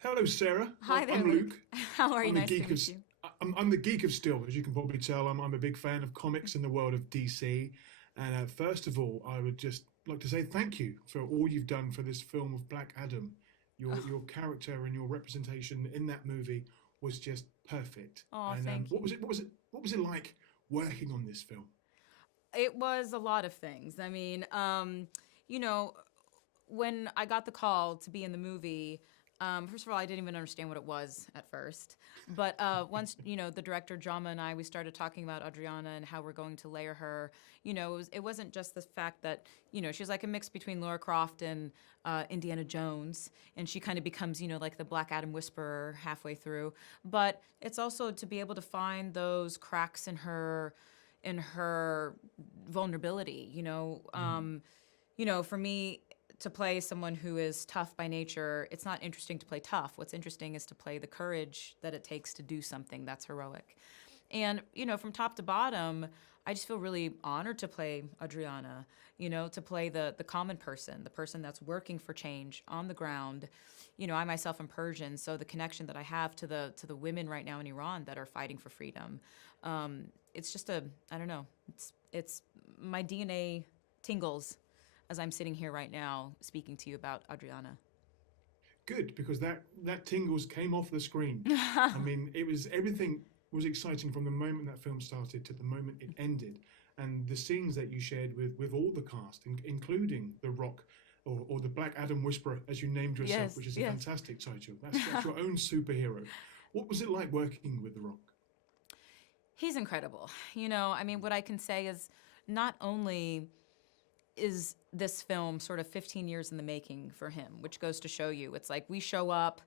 Hello, Sarah. Hi there, I'm Luke. Luke. How are you? I'm the Nice to geek of meet you. I'm the geek of steel, as you can probably tell. I'm a big fan of comics in the world of DC. And first of all, I would just like to say thank you for all you've done for this film of Black Adam. Your character and your representation in that movie was just perfect. Oh, And thank what you. was it? What was it like working on this film? It was a lot of things. You know, when I got the call to be in the movie, first of all, I didn't even understand what it was at first. But once, the director, Drama, and I, we started talking about Adriana and how we're going to layer her, it wasn't just the fact that, she's like a mix between Laura Croft and Indiana Jones. And she kind of becomes, like the Black Adam Whisperer halfway through. But it's also to be able to find those cracks in her vulnerability, Mhm. for me to play someone who is tough by nature, it's not interesting to play tough. What's interesting is to play the courage that it takes to do something that's heroic. And, from top to bottom, I just feel really honored to play Adriana, to play the common person, the person that's working for change on the ground. I myself am Persian, so the connection that I have to the women right now in Iran that are fighting for freedom, it's just I don't know, it's my DNA tingles as I'm sitting here right now speaking to you about Adriana. Good, because that tingles came off the screen. I mean, it was everything was exciting from the moment that film started to the moment it ended, and the scenes that you shared with all the cast, including the Rock. Or the Black Adam Whisperer, as you named yourself, Yes, which is a yes. fantastic title. That's your own superhero. What was it like working with The Rock? He's incredible. What I can say is not only is this film sort of 15 years in the making for him, which goes to show you it's like we show up,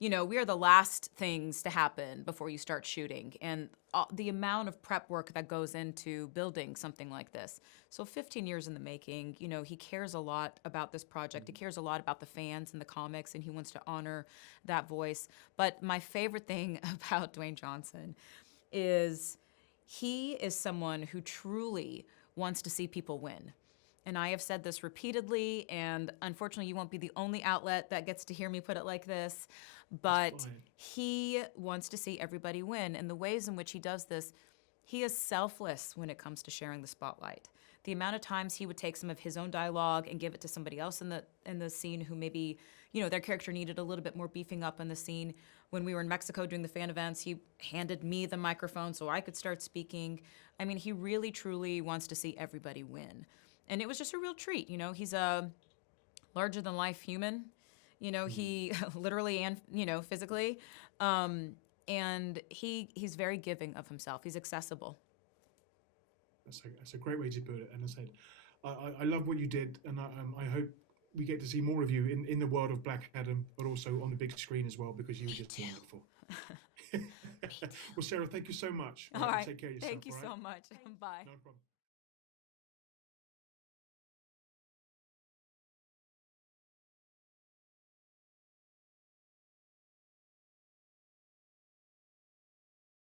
we are the last things to happen before you start shooting. And the amount of prep work that goes into building something like this. So 15 years in the making, he cares a lot about this project. He cares a lot about the fans and the comics, and he wants to honor that voice. But my favorite thing about Dwayne Johnson is he is someone who truly wants to see people win. And I have said this repeatedly, and unfortunately, you won't be the only outlet that gets to hear me put it like this. That's But fine. he wants to see everybody win. And the ways in which he does this, he is selfless when it comes to sharing the spotlight. The amount of times he would take some of his own dialogue and give it to somebody else in the scene who maybe, their character needed a little bit more beefing up in the scene. When we were in Mexico doing the fan events, he handed me the microphone so I could start speaking. He really truly wants to see everybody win. And it was just a real treat. He's a larger than life human. Mm. He literally and physically, um, and he's very giving of himself. He's accessible. That's a great way to put it. And I said, I love what you did, and I hope we get to see more of you in the world of Black Adam, but also on the big screen as well, because you were Me just too. wonderful. Me too. Well, Sarah, thank you so much. All All right, you right. take care of yourself. Thank you All right, so much. Bye. no problem.